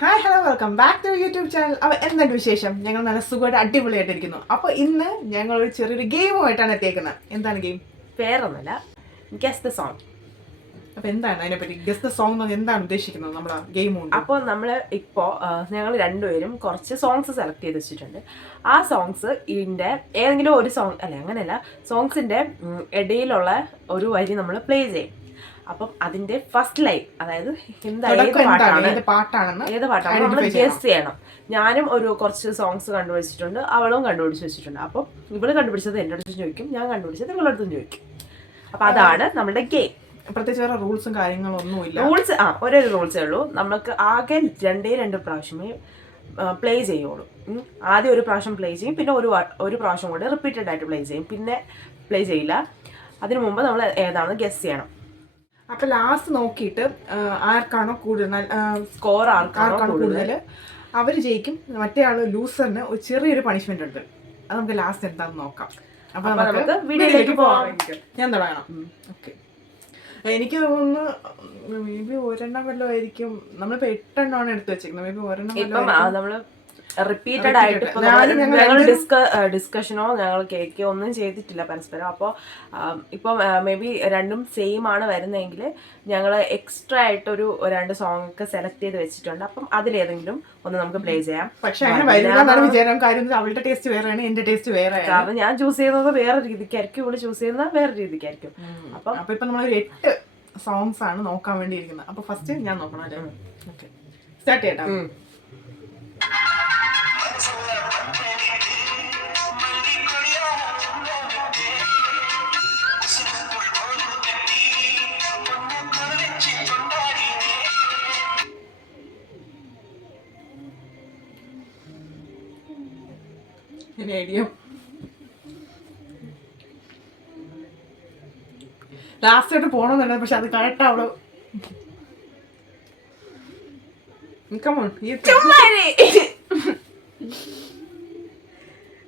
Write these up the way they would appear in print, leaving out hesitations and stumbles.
Hi hello welcome back to YouTube channel. അപ്പോൾ എന്തുണ്ട് വിശേഷം? ഞങ്ങൾ നല്ല സുഖമായിട്ട് അടിപൊളിയായിട്ടിരിക്കുന്നു. അപ്പോൾ ഇന്ന് ഞങ്ങളൊരു ചെറിയൊരു ഗെയിമുമായിട്ടാണ് എത്തിയേക്കുന്നത്. എന്താണ് ഗെയിം? വേറൊന്നുമല്ല, ഗസ് ദ സോങ്. അപ്പോൾ എന്താണ് അതിനെപ്പറ്റി ഗസ് ദ സോങ് എന്ന് എന്താണ് ഉദ്ദേശിക്കുന്നത് നമ്മൾ ഗെയിം കൊണ്ട്? അപ്പോൾ നമ്മൾ ഇപ്പോൾ ഞങ്ങൾ രണ്ടുപേരും കുറച്ച് സോങ്സ് സെലക്ട് ചെയ്ത് വെച്ചിട്ടുണ്ട്. ആ സോങ്സ് ഇതിൻ്റെ ഏതെങ്കിലും ഒരു സോങ് അല്ല, അങ്ങനെയല്ല, സോങ്സിൻ്റെ ഇടയിലുള്ള ഒരു വരി നമ്മൾ പ്ലേ ചെയ്യും. അപ്പം അതിന്റെ ഫസ്റ്റ് ലൈൻ, അതായത് ഏത് പാട്ടാണ് നമ്മൾ ഗസ് ചെയ്യണം. ഞാനും കുറച്ച് സോങ്സ് കണ്ടുപിടിച്ചിട്ടുണ്ട്, അവളും കണ്ടുപിടിച്ച് വെച്ചിട്ടുണ്ട്. അപ്പം ഇവള് കണ്ടുപിടിച്ചത് എൻ്റെ അടുത്തും ചോദിക്കും, ഞാൻ കണ്ടുപിടിച്ചത് ഇവളുടെ അടുത്തും ചോദിക്കും. അപ്പൊ അതാണ് നമ്മുടെ ഗെയിം. പ്രത്യേകിച്ച് വേറെ റൂൾസും കാര്യങ്ങളും ഒന്നുമില്ല. ഒരേ റൂൾസേ ഉള്ളൂ. നമുക്ക് ആകെ രണ്ട് പ്രാവശ്യമേ പ്ലേ ചെയ്യുള്ളൂ. ആദ്യം ഒരു പ്രാവശ്യം പ്ലേ ചെയ്യും, പിന്നെ ഒരു പ്രാവശ്യം കൂടെ റിപ്പീറ്റഡ് ആയിട്ട് പ്ലേ ചെയ്യും, പിന്നെ പ്ലേ ചെയ്യില്ല. അതിനു മുമ്പ് നമ്മൾ ഏതാണ് ഗസ് ചെയ്യണം. അപ്പൊ ലാസ്റ്റ് നോക്കിയിട്ട് ആർക്കാണോ കൂടുതൽ സ്കോർ ആർക്കാണോ കൂടുതൽ അവര് ജയിക്കും. മറ്റേ ആള് ലൂസറിന് ഒരു ചെറിയൊരു പണിഷ്മെന്റ് ഉണ്ട്. അത് നമുക്ക് ലാസ്റ്റ് എന്താണെന്ന് നോക്കാം. അപ്പൊ നമുക്ക് വീഡിയോയിലേക്ക് പോകാം. ഞാൻ തുടങ്ങണം. ഓക്കെ, എനിക്ക് തോന്നുന്നു മേ ബി ഒരെണ്ണം വല്ലതും ആയിരിക്കും. നമ്മളിപ്പോ 8 എണ്ണമാണ് എടുത്ത് വെച്ചേക്കുന്നത്. മേ ബി ഒരെണ്ണം നമ്മള് റിപ്പീറ്റഡ് ആയിട്ട് ഞങ്ങൾ ഡിസ്കഷനോ ഞങ്ങൾ കേൾക്കുകയോ ഒന്നും ചെയ്തിട്ടില്ല പരസ്പരം. അപ്പോൾ ഇപ്പം മേ ബി രണ്ടും സെയിം ആണ് വരുന്നതെങ്കിൽ ഞങ്ങൾ എക്സ്ട്രാ ആയിട്ട് ഒരു 2 സോങ് ഒക്കെ സെലക്ട് ചെയ്ത് വെച്ചിട്ടുണ്ട്. അപ്പം അതിലേതെങ്കിലും ഒന്ന് നമുക്ക് പ്ലേ ചെയ്യാം. പക്ഷെ അവളുടെ ടേസ്റ്റ് വേറെയാണ്, എന്റെ ടേസ്റ്റ് വേറെ. കാരണം ഞാൻ ചൂസ് ചെയ്യുന്നത് വേറെ രീതിക്കായിരിക്കും, ഇവിടെ ചൂസ് ചെയ്യുന്നത് വേറെ രീതിക്കായിരിക്കും. അപ്പൊ ഇപ്പൊ നമ്മളൊരു 8 സോങ്സ് ആണ് നോക്കാൻ വേണ്ടി ഇരിക്കുന്നത്. അപ്പൊ ഫസ്റ്റ് ഞാൻ നോക്കണം അല്ലേ? ഓക്കെ, സ്റ്റാർട്ട് ചെയ്യട്ടോ. ലാസ്റ്റ് ആയിട്ട് പോണെന്നുണ്ട്, പക്ഷെ അത് കറക്റ്റ് അവള്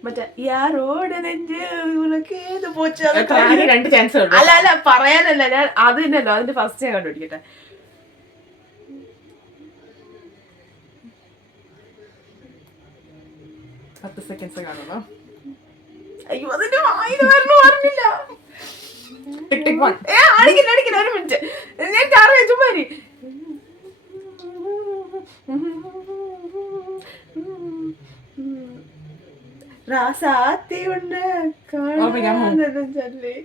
മറ്റേ യാരോട് രണ്ട് ചാൻസ് അല്ല പറയാനല്ല, ഞാൻ അത് തന്നെയല്ലോ അതിന്റെ ഫസ്റ്റ് ഞാൻ കണ്ടുപിടിക്കട്ടെ. സെക്കൻഡ്സ് കാണുന്നു. അയ്യോ, അതിന്റെ പറഞ്ഞില്ല. അടിക്കില്ല, ഒരു മിനിറ്റ്, ഞാൻ അറിയാം. ചുമ്മാരി റാസാത്തിയുണ്ട്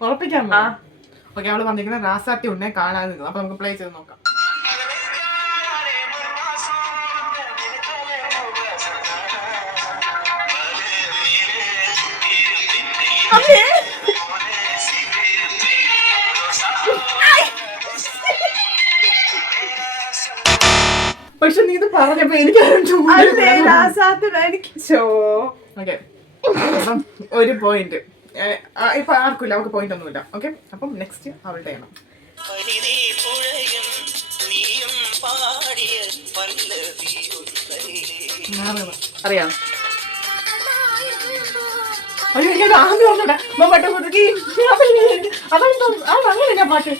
ഉറപ്പിക്കാമോ? ഓക്കെ, അവള് പറഞ്ഞിരിക്കുന്നത് റാസാത്തി ഉണ്ടെ കാണാൻ. അപ്പൊ നമുക്ക് പ്ലേ ചെയ്ത് നോക്കാം. പക്ഷെ നീ ഇത് പറഞ്ഞപ്പോ എനിക്ക് ഒരു പോയിന്റ് ഇപ്പൊ ആർക്കില്ല, അവർക്ക് പോയിന്റ് ഒന്നുമില്ല. ഓക്കെ, അപ്പം നെക്സ്റ്റ് അവളുടെ ആണ്. അറിയാം. അയ്യോ, ഞാൻ ആദ്യം പറഞ്ഞോട്ടെ അതങ്ങനെ പാട്ട്.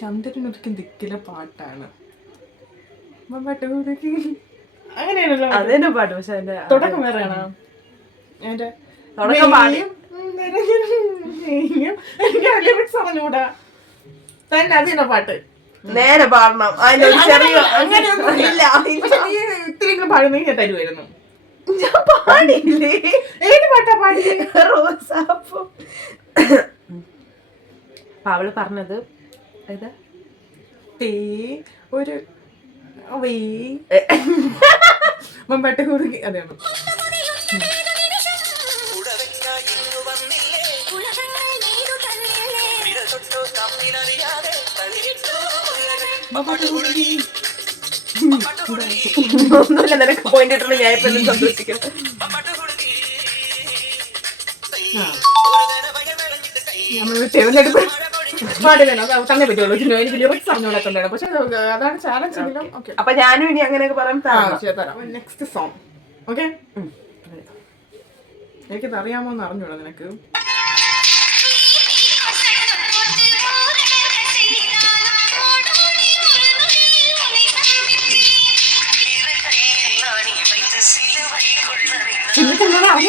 ചന്ദ്രനൊരിക്കലും ദിക്കിലെ പാട്ടാണ്. അങ്ങനെയാണല്ലോ അതന്നെ പാട്ട്. പക്ഷെ തുടക്കം വേറെയാണോ? എന്റെ ലിറിക്സ് അറിഞ്ഞൂടാ തന്നെ. അത് തന്നെ പാട്ട് നേരെ പാടണം. ഇത്തിരിയെങ്കിലും പാടുന്നെങ്കിൽ ഞാൻ തരുമായിരുന്നു. ഞാൻ പാടിയില്ലേ? ഏത് പാട്ടാ പാടി? റോസാപ്പൂ. അവള് പറഞ്ഞത് ഒരു മമ്പട്ട് കുറുകി. അതെയാണ്. ഒന്നുമില്ല, നിനക്ക് പോയിന്റ് ഇട്ടുള്ള ഞാൻ ഇപ്പൊ സന്തോഷിക്കുന്നു. തെരഞ്ഞെടുപ്പ് പാടില്ല, തന്നെ പറ്റുള്ളൂ. എനിക്ക് ലിറിക്സ് അറിഞ്ഞോളെ. പക്ഷെ അതാണ് ചാലഞ്ച്. അപ്പൊ ഞാനും ഇനി അങ്ങനെയൊക്കെ പറയാൻ തരാം. Next song. ഓക്കെ, എനിക്കത് അറിയാമോന്ന് അറിഞ്ഞൂടാ നിനക്ക്. നീ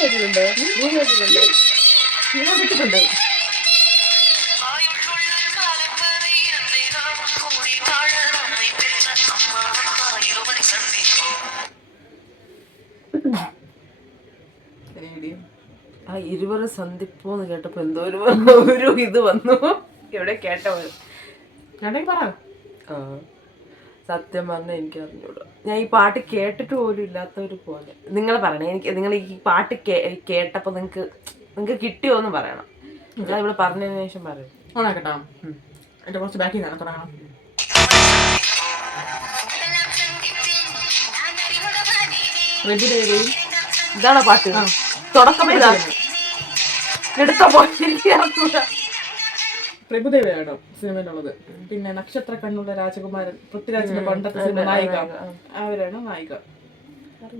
കേട്ടിട്ടുണ്ട് ഞാൻ കേട്ടിട്ടുണ്ട്. ആ ഇരുവരും സന്ധിപ്പോന്ന് കേട്ടപ്പോ എന്തോ ഒരു ഇത് വന്നു. എവിടെ കേട്ടോ പറ. ആ സത്യം പറഞ്ഞാൽ എനിക്ക് അറിഞ്ഞൂടാ. ഞാൻ ഈ പാട്ട് കേട്ടിട്ട് പോലും ഇല്ലാത്തവര് പോലെ. നിങ്ങൾ പറയണേ, എനിക്ക് നിങ്ങൾ ഈ പാട്ട് കേട്ടപ്പോ നിങ്ങക്ക് കിട്ടിയോന്ന് പറയണം. ഞാൻ ഇവിടെ പറഞ്ഞതിന് ശേഷം പറയും. ഓണാക്കട്ടോ. എന്റെ കുറച്ച് ബാക്കി കാണാൻ തുടങ്ങണം. ഇതാണോ പാട്ട്? തുടക്കം ഇതാണ്. എടുത്ത പ്രഭുദേവയാണോ സിനിമയിലുള്ളത്? പിന്നെ നക്ഷത്ര കണ്ണുള്ള രാജകുമാരൻ, പൃഥ്വിരാജിന്റെ പണ്ടത്തെ സിനിമ നായിക, അവരാണ് നായിക.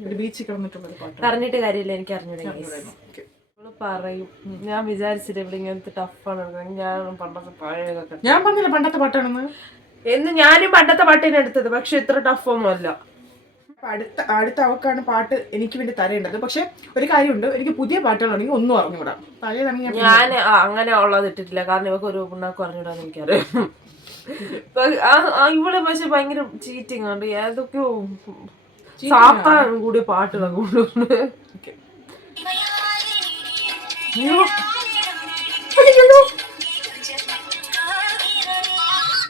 ഒരു ബീച്ചിൽ കിടന്നിട്ടുള്ള പാട്ട്. പറഞ്ഞിട്ട് കാര്യമില്ല, എനിക്ക് അറിഞ്ഞൂടെ പറയും. ഞാൻ വിചാരിച്ചില്ല ഇവിടെ ഇങ്ങനത്തെ ടഫാണ്. ഞാൻ പണ്ടത്തെ പഴയതൊക്കെ ഞാൻ പറഞ്ഞില്ല പണ്ടത്തെ പാട്ടാണെന്ന്. എന്ന് ഞാനും പണ്ടത്തെ പാട്ടിനെ എടുത്തത്, പക്ഷെ ഇത്ര ടഫൊന്നും അല്ല. അടുത്ത അവക്കാണ് പാട്ട് എനിക്ക് വേണ്ടി തരേണ്ടത്. പക്ഷെ ഒരു കാര്യമുണ്ട്, എനിക്ക് പുതിയ പാട്ടുകളാണെങ്കിൽ ഒന്നും അറിഞ്ഞുകൂടാ. പഴയതാണെങ്കിൽ ഞാൻ അങ്ങനെ ഉള്ളത് ഇട്ടിട്ടില്ല, കാരണം ഇവക്ക് ഒരു പിണ്ണാക്ക് അറിഞ്ഞൂടാന്ന് എനിക്കറിയാം. ഇവിടെ പക്ഷെ ഭയങ്കര ചീറ്റിങ് ഉണ്ട്. ഏതൊക്കെയോ സാത്താൻ കൂടിയ പാട്ടുകളൊക്കെ കൊണ്ടുവന്ന്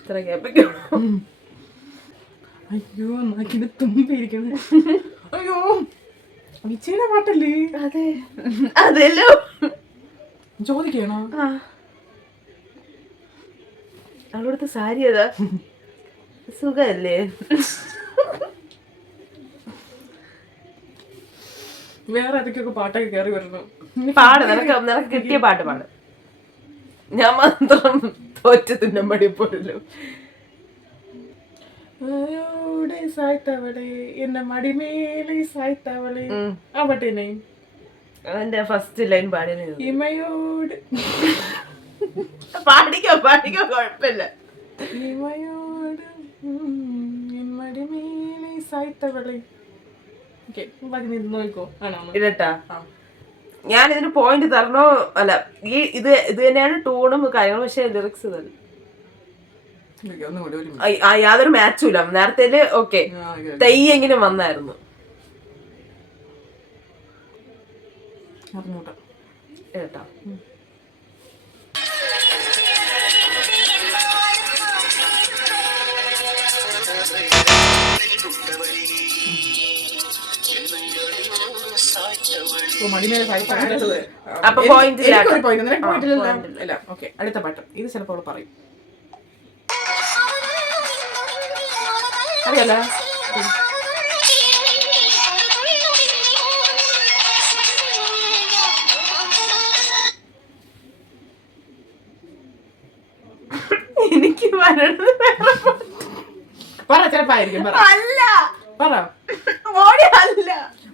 ഇത്ര കേൾപ്പിക്കും. അയ്യോ നാക്കിന് തുമ്പിരിക്കുന്നു. അയ്യോ വിജയുടെ പാട്ടല്ലേ? അതെ അതെല്ലോ. ചോദിക്കണോ? അവളടുത്ത് സാരി ഏതാ? സുഖല്ലേ? വേറെ ഏതൊക്കെയൊക്കെ പാട്ടൊക്കെ കയറി വരുന്നു. പാട്, നിനക്ക് കിട്ടിയ പാട്ട് പാട്. ഞാൻ മാത്രം തോറ്റ തുന്നമ്പടി പോലല്ലോ. സായ്ത്തവളെ എന്നെ മടിമേലെ സായ്ത്തവളെ. ആ പാട്ടേനെ അവന്റെ ഫസ്റ്റ് ലൈൻ പാടിയത് ഇമയോട്. പാടിക്കോ കുഴപ്പമില്ല. ഇമയോട് മടിമേലെ സായ്ത്തവളെ. ഇടട്ടാ, ഞാൻ ഇതിന് പോയിന്റ് തരണോ? അല്ല, ഇത് തന്നെയാണ് ടൂണും കാര്യങ്ങളും, പക്ഷെ ലിറിക്സ് തന്നെ യാതൊരു മാച്ചും ഇല്ല. നേരത്തെ ഓക്കെ തെയ്യെങ്കിലും വന്നായിരുന്നു. കേട്ടാ അപ്പൊ പോയിന്റ്. അടുത്ത പാട്ട് ഇത് ചിലപ്പോൾ പറയും. അറിയാല എനിക്ക് വരണത് പറ. ചിലപ്പായിരിക്കും. അല്ല പറ. അല്ല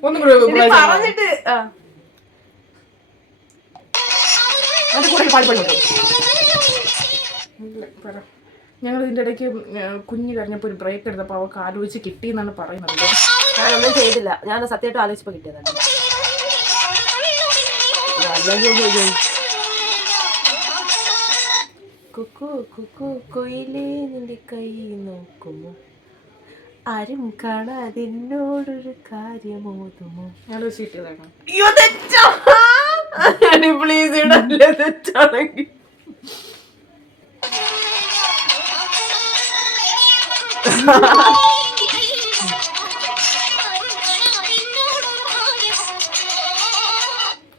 ഒന്നും കൂടെ പറഞ്ഞിട്ട് അത് കൂടെ പാടിപ്പോ. ഞങ്ങൾ ഇതിൻ്റെ ഇടയ്ക്ക് കുഞ്ഞ് കഴിഞ്ഞപ്പോൾ ഒരു ബ്രേക്ക് എടുത്തപ്പോൾ അവൾക്ക് ആലോചിച്ച് കിട്ടിയെന്നാണ് പറയുന്നത്. ഞാനൊന്നും ചെയ്തില്ല, ഞാൻ സത്യമായിട്ട് ആലോചിച്ചപ്പോൾ കിട്ടിയതാണ്. കുക്കു കുക്കു കൊയിലേ നിന്റെ കൈ നോക്കുമോ, ആരും കാണാതെ എന്നോടൊരു കാര്യമോതുമോ. ആലോചിച്ച് കിട്ടിയതാണ്. പ്ലീസ് ഇടല്ലേ തെറ്റാണെങ്കിൽ.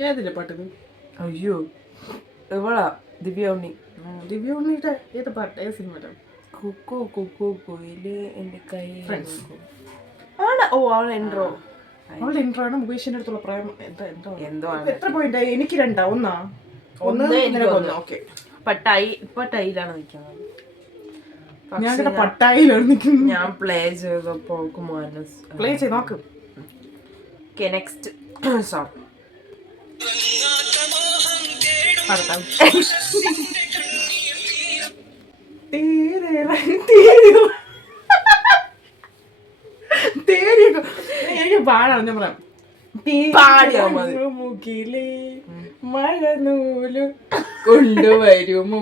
ഏതില്ല പാട്ടത്? അയ്യോ ഇവളാ ദിവ്യ ഉണ്ണി. ദിവ്യ ഉണ്ണിയുടെ ഏത് പാട്ട്? ഏത് സിനിമ? കുക്കു കുക്കു കോയില് എന്റെ കൈ ആണ്. ഓ അവളെ ഇൻട്രോ. അവളുടെ ഇൻട്രോ ആണ്. മുകേഷിന്റെ അടുത്തുള്ള പ്രായം എന്തോ. എത്ര പോയിന്റ്? എനിക്ക് രണ്ടാ. ഒന്ന് ഓക്കെ. പട്ടായി ഇപ്പൊ ടൈലാണ് നിൽക്കുന്നത്. ഞാൻ പട്ടായിലാണ് നിൽക്കുന്നത്. ഞാൻ പ്ലേ ചെയ്തപ്പോ മനസ് പ്ലേ ചെയ്ത് നോക്ക്. നെക്സ്റ്റ് സോങ് എനിക്ക് പാടാണ് ഞാൻ പറയാം. പാടിയാ മതി. മുകിലേ മഴ നൂലു കൊണ്ടുവരുമോ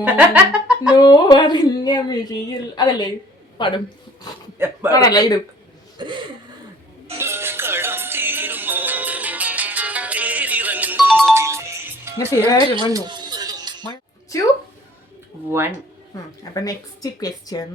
നോവറിഞ്ഞ മിഴിയിൽ. അതല്ലേ പാടും പാടല്ല ഇടും. അപ്പൊ നെക്സ്റ്റ് ക്വസ്റ്റ്യൻ.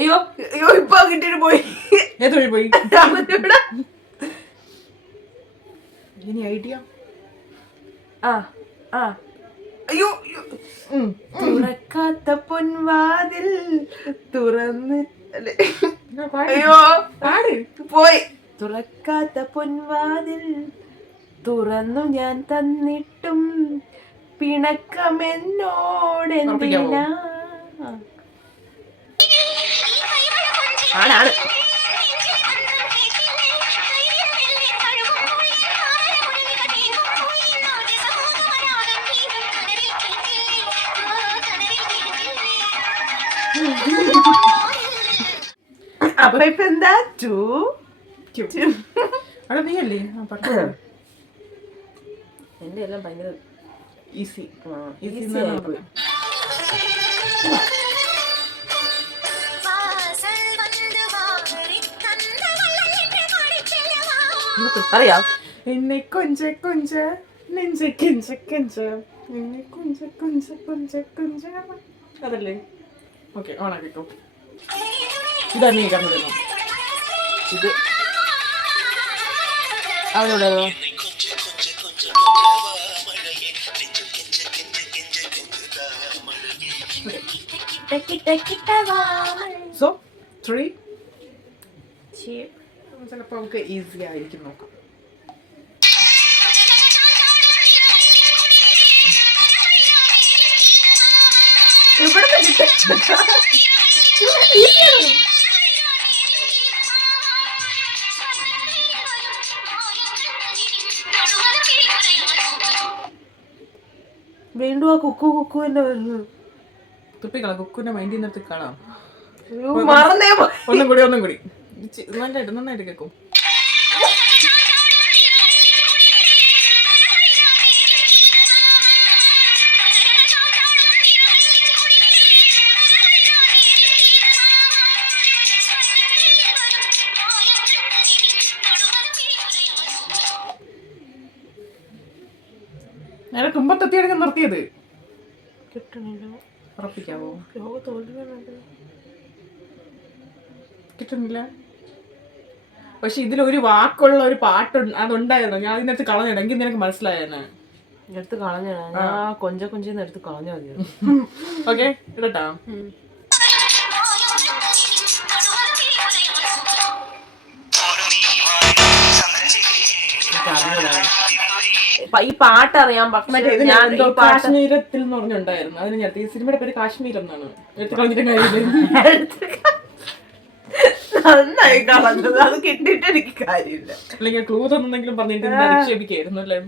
അയ്യോ അയ്യോ ഇപ്പൊ കിട്ടിട്ട് പോയി. ഏതൊഴി പോയി? ഇനി ഐഡിയ. അയ്യോ തുറക്കാത്ത പൊൻവാതിൽ തുറന്ന്. അയ്യോ പോയി. തുറക്കാത്ത പൊൻവാതിൽ തുറന്നു ഞാൻ തന്നിട്ടും പിണക്കമെന്നോടെന്തിനാ. ആണാണ്. അപ്പൊ ഇപ്പൊ എന്താ? നീയല്ലേ എന്റെ എല്ലാം ഭയങ്കര ഈസി. അറിയാം. എന്നെ കൊഞ്ച കൊഞ്ച നെഞ്ച കെഞ്ച കെഞ്ച എന്നെ കൊഞ്ച കൊഞ്ച കൊഞ്ച കൊഞ്ച. അതല്ലേ? ഓക്കെ, ഓണാക്കിക്കോ. ഇതാ നീ കണ്ടത്. ഇത് അവിടെ സോ 3 ചിലപ്പോ നമുക്ക് ഈസി ആയിരിക്കും. നോക്കാം. വീണ്ടും ആ കുക്കു കുക്കു തന്നെ വരുന്നു. തുപ്പിക്കളാം. കുക്കുവിന്റെ മൈൻഡിൽ നിർത്തി കാണാം. മറന്നേ. ഒന്നും കൂടി നന്നായിട്ട് കേൾക്കും. ഞാൻ തുമ്പത്തെത്തിയാണ് നിർത്തിയത്. കിട്ടണില്ല. ഉറപ്പിക്കാവോ? കിട്ടുന്നില്ല. പക്ഷെ ഇതിലൊരു വാക്കുള്ള ഒരു പാട്ടുണ്ട്, അതുണ്ടായിരുന്നു. ഞാൻ അതിനകത്ത് കളഞ്ഞെങ്കിൽ നിനക്ക് മനസ്സിലായെന്ന്. എടുത്ത് കളഞ്ഞാ ഞാൻ കൊഞ്ചെന്ന് എടുത്ത് കളഞ്ഞാ മതി. ഓക്കെ, ഇടട്ടാ. ഈ പാട്ടറിയാം. കാശ്മീരത്തിൽ എന്ന് പറഞ്ഞുണ്ടായിരുന്നു. അതിന് ഞാൻ ഈ സിനിമയുടെ പേര് കാശ്മീർ എന്നാണ്. എടുത്ത് കളഞ്ഞിട്ട് കാര്യമില്ല. നന്നായി കളഞ്ഞത്. അത് കിട്ടിയിട്ട് എനിക്ക് കാര്യമില്ല. അല്ലെങ്കിൽ ക്ലൂ തന്നെങ്കിലും പറഞ്ഞിട്ട് നിക്ഷേപിക്കായിരുന്നു അല്ലേ?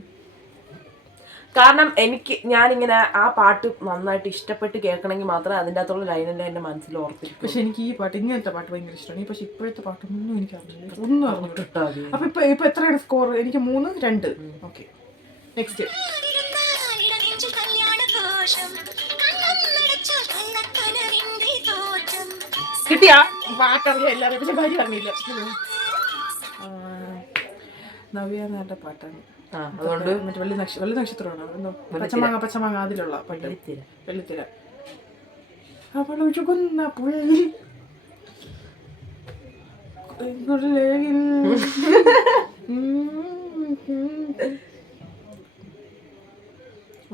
കാരണം ഞാനിങ്ങനെ ആ പാട്ട് നന്നായിട്ട് ഇഷ്ടപ്പെട്ട് കേൾക്കണമെങ്കിൽ മാത്രമേ അതിൻ്റെ അകത്തുള്ള ലൈനെല്ലാം എന്റെ മനസ്സിൽ ഓർത്തിരിക്കും. പക്ഷെ എനിക്ക് ഈ പാട്ട്, ഇങ്ങനത്തെ പാട്ട് ഭയങ്കര ഇഷ്ടമാണ്. പക്ഷെ ഇപ്പോഴത്തെ പാട്ടൊന്നും എനിക്ക് അറിയില്ല. ഒന്നും അറിഞ്ഞിട്ടാ. അപ്പൊ ഇപ്പൊ എത്രയാണ് സ്കോർ? എനിക്ക് 3-2. Okay, next. കിട്ടിയാ? പാട്ടറിയാം എല്ലാവരും, പക്ഷെ കാര്യം അറിയില്ല. നവ്യ നാട്ടെ പാട്ടാണ്. അതുകൊണ്ട് മറ്റേ വെള്ളി നക്ഷത്രമാണ്. പച്ചമാങ്ങ അതിലുള്ള വെള്ളിത്തിര. അവൾ ഒഴുകുന്ന പുഴയിൽ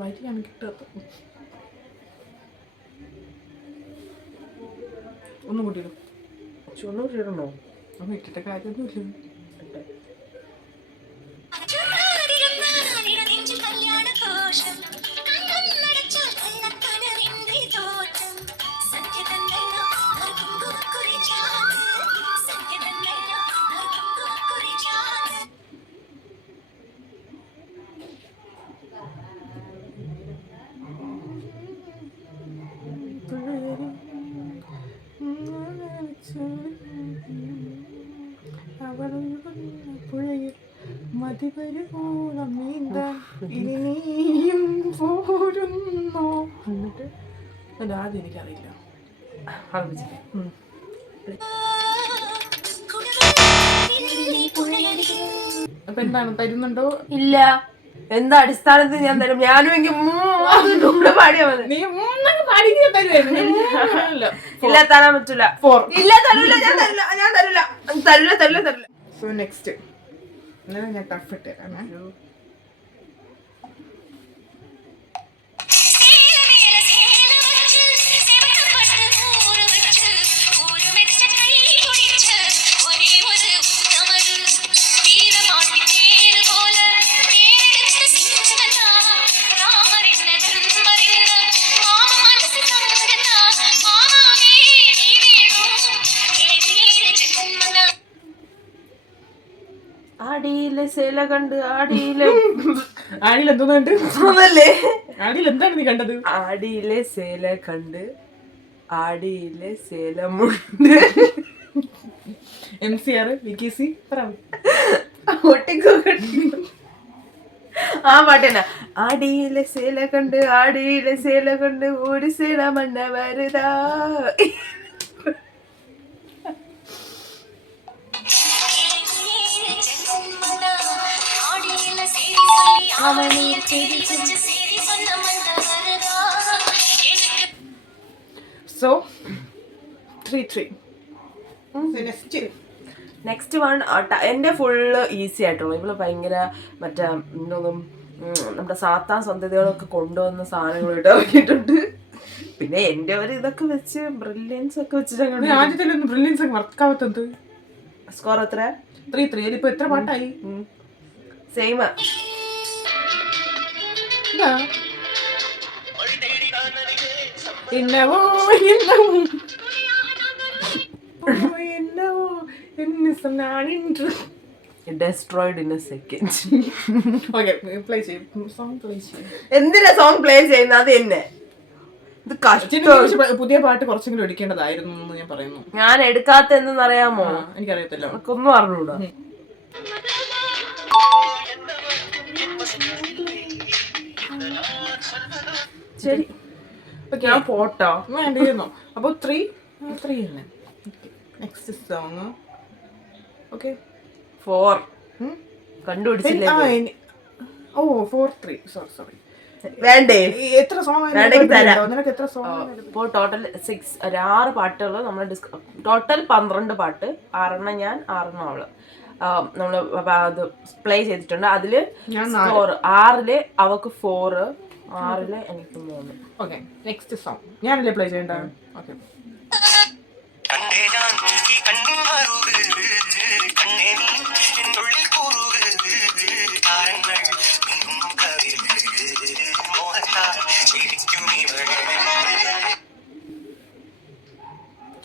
വരിയാണ് കിട്ടാത്ത. ഒന്നും കൂട്ടിയിടും. ഒന്നും ഇടണോ? ഒന്നും ഇട്ടിട്ട് കാര്യമൊന്നുമില്ല. പുഴയിൽ മതിവരുവോളം നീന്താൻ ഇനി നീയും പോരുന്നോ. എന്നിട്ട് അതാദ്യം എനിക്കറിയില്ല. അപ്പൊ എന്താണ്, തരുന്നുണ്ടോ? ഇല്ല. എന്താ അടിസ്ഥാനത്തിൽ ഞാൻ തരും? ഞാനും എനിക്ക് പാടിയാ മതി. നീ പാടി തരുവായിരുന്നു. ഇല്ല, തരാൻ പറ്റൂല. 4. ഇല്ല, തരൂല. ഞാൻ തരില്ല. സോ നെക്സ്റ്റ് ഞാൻ ടഫ് ഇട്ടേരാണ്. ആടിയിലെ സേല കണ്ട് ആടിയിലെ ആടിയിൽ എന്തോന്നുണ്ട്? അതല്ലേ, ആടിയിൽ എന്താണ് നീ കണ്ടത്? ആടിയിലെ സേല കണ്ട് ആടിയിലെ സേലമുണ്ട്. MCR വിക്കിസി ആ പാട്ട് തന്നെ. ആടിയിലെ സേല കണ്ട് ഒരു സേല മണ്ണ വരുതാ. So 3-3. നെക്സ്റ്റ് വൺ എൻ്റെ ഫുള്ള് ഈസി ആയിട്ടുള്ളൂ. ഇവള് ഭയങ്കര മറ്റേ എന്തൊന്നും നമ്മുടെ സാത്താൻ സ്വന്തതകളൊക്കെ കൊണ്ടുവന്ന സാധനങ്ങൾ ഇറങ്ങിയിട്ടുണ്ട്. പിന്നെ എൻ്റെ ഒരു ഇതൊക്കെ വെച്ച് ബ്രില്യൻസ് ഒക്കെ വെച്ചിട്ട് ആദ്യത്തിലൊന്നും ബ്രില്യൻസ് വർക്കാവത്തത്. സ്കോർ എത്ര? 3-3. ഇതിപ്പോ എത്ര പാട്ടായി? Same. Destroyed in a second. Okay, play ചെയ്യും. Song play ചെയ്യും. എന്തിനാ സോങ് പ്ലേ ചെയ്യുന്നത്? അത് തന്നെ ഇത് കഷ്ടം. പുതിയ പാട്ട് കുറച്ചെങ്കിലും എടുക്കേണ്ടതായിരുന്നു എന്ന് ഞാൻ പറയുന്നു. ഞാൻ എടുക്കാത്ത എന്തെന്നറിയാമോ? എനിക്കറിയത്തില്ല. നമുക്കൊന്നും അറിഞ്ഞൂടാ. ശരി, ഞാൻ പോട്ടോ. വേണ്ടിയിരുന്നോ? അപ്പൊ 3 തന്നെ. Next song. ഓക്കെ 4 കണ്ടുപിടിച്ചില്ലേ? 4-3. സോറി. വേണ്ടേ? എത്ര സോങ്? നിനക്ക് എത്ര സോങ്? ഇപ്പോൾ ടോട്ടൽ 6 പാട്ടുകൾ നമ്മൾ ടോട്ടൽ 12 പാട്ട്. 6 ഞാൻ 6 അവള് നമ്മള് അത് പ്ലേ ചെയ്തിട്ടുണ്ട്. അതില് സ്കോർ 6 അവക്ക് 4, 6 എനിക്ക് 3. ഓക്കെ, നെക്സ്റ്റ് സോങ് ഞാനല്ലേ പ്ലേ ചെയ്യണ്ട? ഓക്കെ.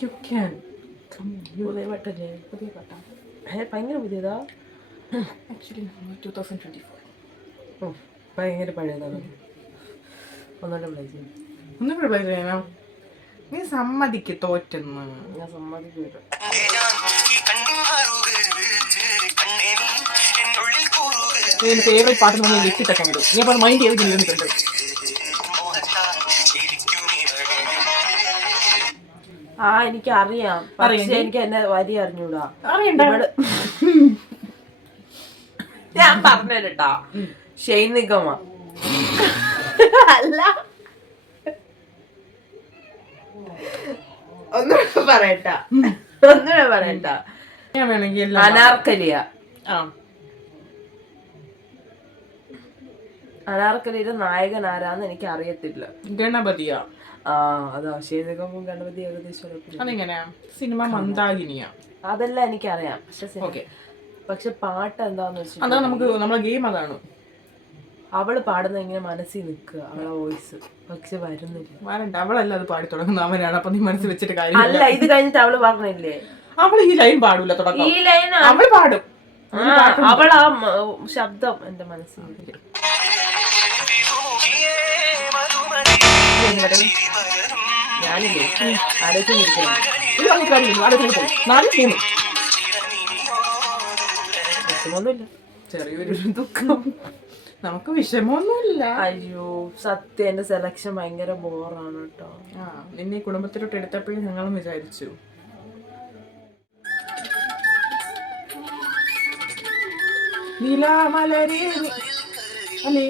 You can. പുതിയ പാട്ടല്ലേ? പുതിയ പാട്ടാ. ഭയങ്കര പുതിയതാ. ആക്ച്വലി 2024. ഭയങ്കര പഴയതാണ്. ഒന്നുകൂടെ പ്ലേ ചെയ്യും. ഒന്നുകൂടെ പ്ലേ ചെയ്യണം. നീ സമ്മതിക്ക് തോറ്റെന്ന്. ഞാൻ സമ്മതിക്കൂല. എന്റെ ഫേവറേറ്റ് പാട്ട് നമ്മൾ വെച്ചിട്ടൊക്കെ ഉണ്ട്. നീ അപ്പോൾ മൈൻഡ് ചെയ്ത് ഇരുന്നിട്ടുണ്ട്. എനിക്കറിയാം, പക്ഷെ എനിക്ക് എന്നെ വരി അറിഞ്ഞൂടാ. ഞാൻ പറഞ്ഞേട്ടാ, ഷെയ്ൻ നിഗമ അല്ല. ഒന്നുകൂടെ പറയട്ടാ. ഞാൻ വേണമെങ്കിൽ അനാർക്കലിയ. അനാർക്കലിയുടെ നായകൻ ആരാന്ന് എനിക്ക് അറിയത്തില്ല. ഗണപതിയ. അതാ ശേഖരകമ്പും ഗണപതി ഏകദേശം അതെങ്ങനെയാ? സിനിമ മന്ദാകിനിയാ. അതെല്ലാം എനിക്കറിയാം. പക്ഷെ പാട്ട് എന്താന്ന് വെച്ചാൽ അതാ നമുക്ക് നമ്മളെ ഗെയിം അതാണ്. അവള് പാടുന്ന ഇങ്ങനെ മനസ്സിൽ നിൽക്കുക അവളെ വോയിസ്, പക്ഷെ വരുന്നില്ല. വരണ്ട, അവളല്ല അത് പാടി തുടങ്ങുന്ന അവനാണ്. അപ്പൊ നീ മനസ്സിൽ വെച്ചിട്ട് കാര്യം അല്ല. ഇത് കഴിഞ്ഞിട്ട് അവള് പറഞ്ഞില്ലേ അവള് ഈ ലൈൻ പാടൂല തുടക്കം. ഈ ലൈൻ അവള് പാടും. അവൾ ആ ശബ്ദം എന്റെ മനസ്സിൽ ഞാനില്ലേ വിഷമൊന്നുമില്ല, ചെറിയൊരു ദുഃഖം. നമുക്ക് വിഷമമൊന്നുമില്ല. അയ്യോ സത്യം എന്റെ സെലക്ഷൻ ഭയങ്കര ബോറാണ് കേട്ടോ. നിന്നെ കുടുംബത്തിലോട്ട് എടുത്തപ്പോഴും ഞങ്ങളും വിചാരിച്ചു. നിലാമലരേ അല്ലേ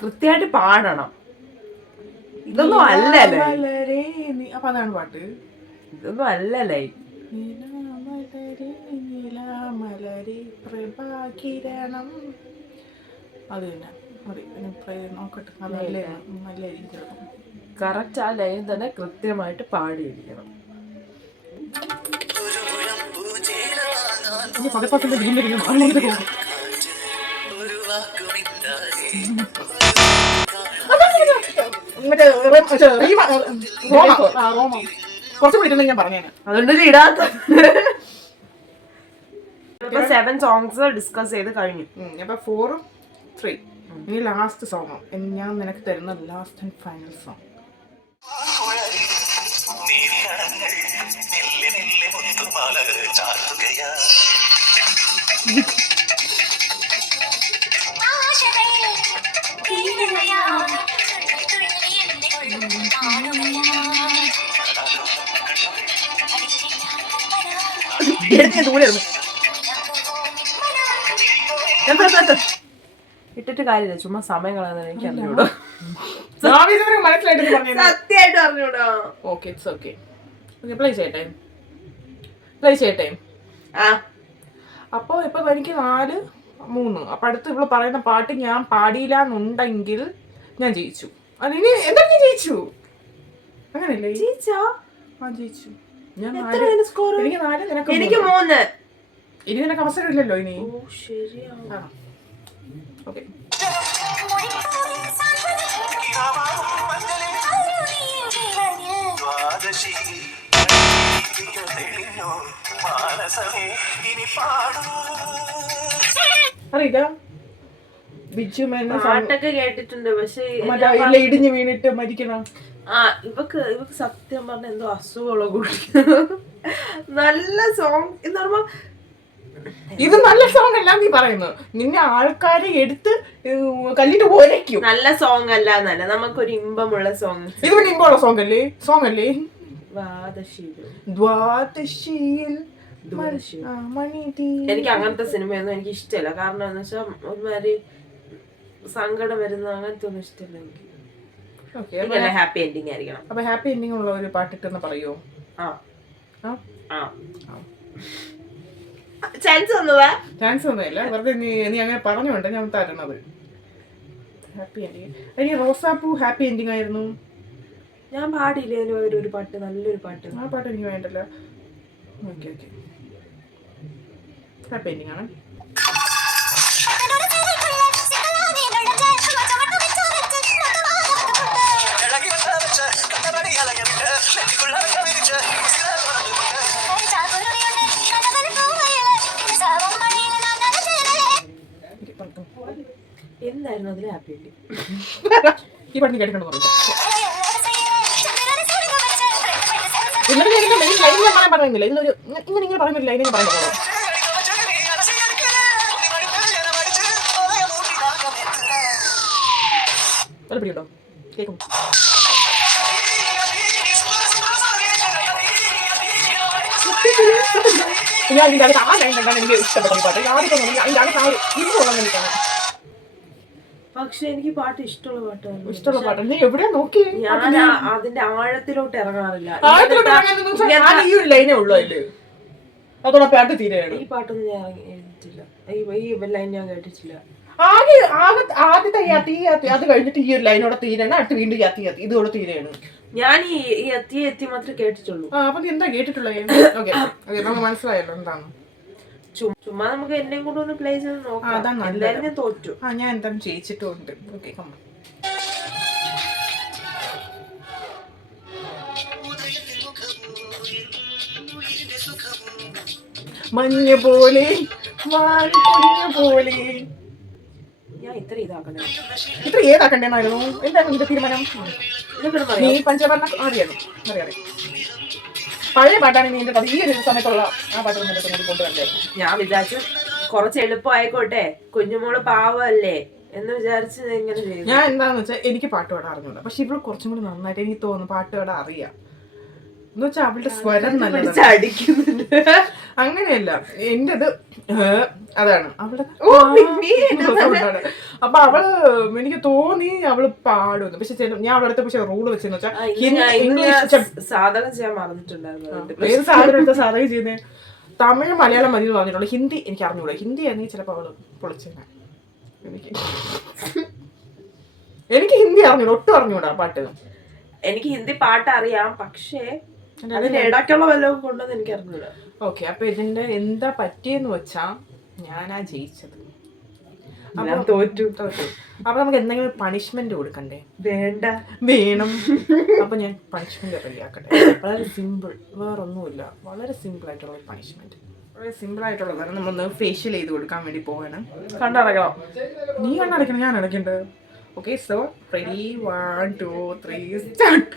കൃത്യമായിട്ട് പാടണം. ഇതൊന്നും അല്ലല്ലേ. അപ്പൊ അതാണ് പാട്ട്. ഇതൊന്നും അല്ലല്ലേ. അത് തന്നെ നോക്കട്ടെ. കറക്റ്റ് ആ ലൈൻ തന്നെ കൃത്യമായിട്ട് പാടിയിരിക്കണം. കുറച്ചുകൂടി ഞാൻ പറഞ്ഞേനെ, അതുകൊണ്ട് ഇടാത്ത 7 സോങ്സ് ഡിസ്കസ് ചെയ്ത് കഴിഞ്ഞു. അപ്പൊ 4, 3 ഇനി ലാസ്റ്റ് സോങ്. ഞാൻ നിനക്ക് തരുന്ന ലാസ്റ്റ് ആൻഡ് ഫൈനൽ സോങ്. ഇട്ടിട്ട് കാര്യമില്ല, ചുമ്മാ സമയം കളയുന്നത് എനിക്ക് അറിഞ്ഞൂടോ. സത്യമായിട്ട് അറിഞ്ഞൂടോ. Okay, it's okay. പ്ലേ ചെയ്യട്ടെ. അപ്പൊ ഇപ്പൊ എനിക്ക് 4, 3. അപ്പൊ അടുത്ത് ഇവള് പറയുന്ന പാട്ട് ഞാൻ പാടിയില്ല എന്നുണ്ടെങ്കിൽ ഞാൻ ജയിച്ചു. അതിന് എന്താ ഞാൻ ജയിച്ചു? അങ്ങനല്ലേ? ജയിച്ചു. ഞാൻ 4, എനിക്ക് 3. ഇനി നിനക്ക് അവസരമില്ലല്ലോ ഇനി. ഓക്കെ. അറിയില്ല, ബിജു മേനോൻ പാട്ടൊക്കെ കേട്ടിട്ടുണ്ട്, പക്ഷെ ഇടിഞ്ഞു വീണിട്ട് മരിക്കണം. ഇവക്ക് സത്യം പറഞ്ഞ എന്തോ അസുഖമുള്ള കൂടി. നല്ല സോങ് എന്ന് പറയുമ്പോ ഇത് നല്ല സോങ് അല്ല നീ പറയുന്നത്. നിന്നെ ആൾക്കാരെ എടുത്ത് കല്ലിട്ട് പോരയ്ക്കും. നല്ല സോങ് അല്ല എന്നല്ല, നമുക്കൊരു ഇമ്പമുള്ള സോങ്. ഇത് പിന്നെ ഇമ്പമുള്ള സോങ് അല്ലേ? എനിക്ക് അങ്ങനത്തെ സിനിമയൊന്നും എനിക്ക് ഇഷ്ടമല്ല. കാരണം എന്ന് വെച്ചാൽ ഒരുമാതിരി സങ്കടം വരുന്ന അങ്ങനത്തെ ഒന്നും ഇഷ്ടമല്ല എനിക്ക്. ഹാപ്പി എൻഡിങ് ആയിരിക്കണം. അപ്പൊ ഹാപ്പി എൻഡിങ് ഉള്ള ഒരു പാട്ടിട്ടെന്ന് പറയോ? ചാൻസ് ഒന്നുമില്ല, വെറുതെ നീ അങ്ങനെ പറഞ്ഞുകൊണ്ട് ഞാൻ തരണത്. Happy ending. എനിക്ക് റോസാപ്പൂ ഹാപ്പി എൻഡിങ് ആയിരുന്നു. ഞാൻ പാടില്ലേ ഒരു പാട്ട്, നല്ലൊരു പാട്ട്. ആ പാട്ട് എനിക്ക് വേണ്ടല്ലോ. ഓക്കെ, ഹാപ്പി എൻഡിങ് ആണ്. എന്തായിരുന്നു അതിൽ ഹാപ്പി എൻഡിങ്? ഈ പാട്ട് കേട്ടിട്ടുണ്ടോ? പറയുന്നില്ല ഇതിലൊരു ഇങ്ങനെ പറയുന്നില്ല, ഇങ്ങനെ പറയുന്നത് പിടിക്കട്ടോ. കേൾക്കും. ഞാൻ ഇതിന്റെ അകത്ത് ആ ലൈൻ കണ്ടാണ് എനിക്ക് ഇഷ്ടപ്പെട്ട ഈ പാട്ട്. ആദ്യത്തെ അതിന്റെ അകത്ത് ആ ഒരു ഇത് കൊള്ളാൻ വേണ്ടിയിട്ടാണ്. പക്ഷെ എനിക്ക് പാട്ട് ഇഷ്ടമുള്ള പാട്ടാണ്. ഇഷ്ടമുള്ള പാട്ട് നീ എവിടെയാ നോക്കി? ഞാൻ അതിന്റെ ആഴത്തിലോട്ട് ഇറങ്ങാറില്ല. ഈ ഒരു ലൈനേ ഉള്ളൂ അതില്. അതോടെ പാട്ട് തീരെയാണ്. ഈ പാട്ടൊന്നും ഞാൻ കേട്ടിട്ടില്ല. ഈ ലൈൻ ഞാൻ കേട്ടിട്ടില്ല. ആദ്യത്തെ യാത്തി അത് കഴിഞ്ഞിട്ട് ഈ ഒരു ലൈനോടെ തീരാണ്. അടുത്ത് വീണ്ടും യാത്തി ഇതോടെ തീരെയാണ്. ഞാൻ ഈ എത്തി മാത്രമേ കേട്ടിട്ടുള്ളൂ. അപ്പൊ നീ എന്താ കേട്ടിട്ടുള്ളത്? ഓക്കെ നമുക്ക് മനസ്സിലായല്ലോ എന്താണ്. ചുമ്മാ നമുക്ക് എന്നെയും കൂടെ ഒന്ന് പ്ലേ ചെയ്ത് നോക്കാം. എന്തായാലും ഞാൻ തോറ്റു. ഞാൻ എന്തായാലും ജയിച്ചിട്ടുണ്ട്. ഓക്കെ മഞ്ഞ പോലെ പോലെ ഞാൻ ഇത്ര ഇതാക്കണേ. ഇത്ര ഏതാക്കണ്ടേന്നായിരുന്നു? എന്താണ് നിന്റെ തീരുമാനം? നീ പഞ്ചവർണ്ണ അറിയാം. പഴയ പാട്ടാണ് നീ എന്റെ ഈ ഒരു സമയത്തുള്ള ആ പാട്ട് കൊണ്ടുവരണ്ടായിരുന്നു. ഞാൻ വിചാരിച്ചു കുറച്ച് എളുപ്പമായിക്കോട്ടെ, കുഞ്ഞുമോള് പാവല്ലേ എന്ന് വിചാരിച്ച് ഇങ്ങനെ ചെയ്തു. ഞാൻ എന്താന്ന് വെച്ചാൽ എനിക്ക് പാട്ട് പാടാൻ അറിഞ്ഞൂടാ. പക്ഷെ ഇവിടെ കുറച്ചും കൂടി നന്നായിട്ട് എനിക്ക് തോന്നുന്നു പാട്ട് പാടാൻ അറിയാം. എന്ന് വെച്ചാൽ അവളുടെ സ്വരം നല്ല അടിക്കുന്നുണ്ട്. അങ്ങനെയല്ല, എന്റേത് അതാണ് അവളുടെ. അപ്പൊ അവള് എനിക്ക് തോന്നി അവള് പാടുന്നു. പക്ഷെ ഞാൻ അവളുടെ അടുത്ത് പക്ഷെ റൂള് വെച്ചെന്ന് വെച്ചാൽ സാധകം ചെയ്യാൻ മറന്നിട്ടുണ്ടായിരുന്നു. ഏത് സാധനം എടുത്ത സാധകം ചെയ്യുന്നേ? തമിഴ് മലയാളം മതി പറഞ്ഞിട്ടുള്ളൂ. ഹിന്ദി എനിക്ക് അറിഞ്ഞൂടാ. ഹിന്ദി ആണെങ്കിൽ ചിലപ്പോ അവള് പൊളിച്ചേനെ. എനിക്ക് ഹിന്ദി അറിഞ്ഞൂടാ, ഒട്ടും അറിഞ്ഞൂടാ പാട്ട്. എനിക്ക് ഹിന്ദി പാട്ട് അറിയാം, പക്ഷേ അതിന്റെ ഇടയ്ക്കുള്ള വല്ലതും കൊണ്ടെന്ന് എനിക്ക് അറിഞ്ഞൂടാ. ഓക്കെ, അപ്പൊ ഇതിന്റെ എന്താ പറ്റിയെന്ന് വെച്ചാ ഞാനാ ജയിച്ചത്. തോറ്റു. അപ്പൊ നമുക്ക് എന്തെങ്കിലും പണിഷ്മെന്റ് കൊടുക്കണ്ടേ? വേണം. അപ്പൊ ഞാൻ പണിഷ്മെന്റ് റെഡിയാക്കട്ടെ. വളരെ സിമ്പിൾ, വേറൊന്നുമില്ല. വളരെ സിമ്പിൾ ആയിട്ടുള്ള ഒരു പണിഷ്മെന്റ്. വളരെ സിമ്പിൾ ആയിട്ടുള്ളതാണ്. നമ്മളൊന്ന് ഫേഷ്യൽ ചെയ്ത് കൊടുക്കാൻ വേണ്ടി പോവാണ്. കണ്ടടക്കണം. നീ കണ്ടടക്കണം, ഞാൻ അടയ്ക്കണ്ടത്. Okay, so ready, 1 2 3 start.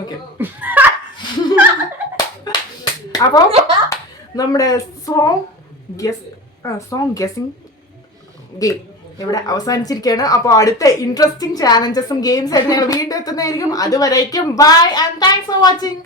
Okay, അപ്പൊ നമ്മുടെ സോങ് ഗെസ്സിംഗ് ഗെയിം ഇവിടെ അവസാനിച്ചിരിക്കുകയാണ്. അപ്പോൾ അടുത്ത ഇൻട്രസ്റ്റിംഗ് ചാലഞ്ചസും ഗെയിംസ് ആയിട്ട് ഞങ്ങൾ വീണ്ടും എത്തുന്നതായിരിക്കും. അതുവരേക്കും bye and thanks for watching.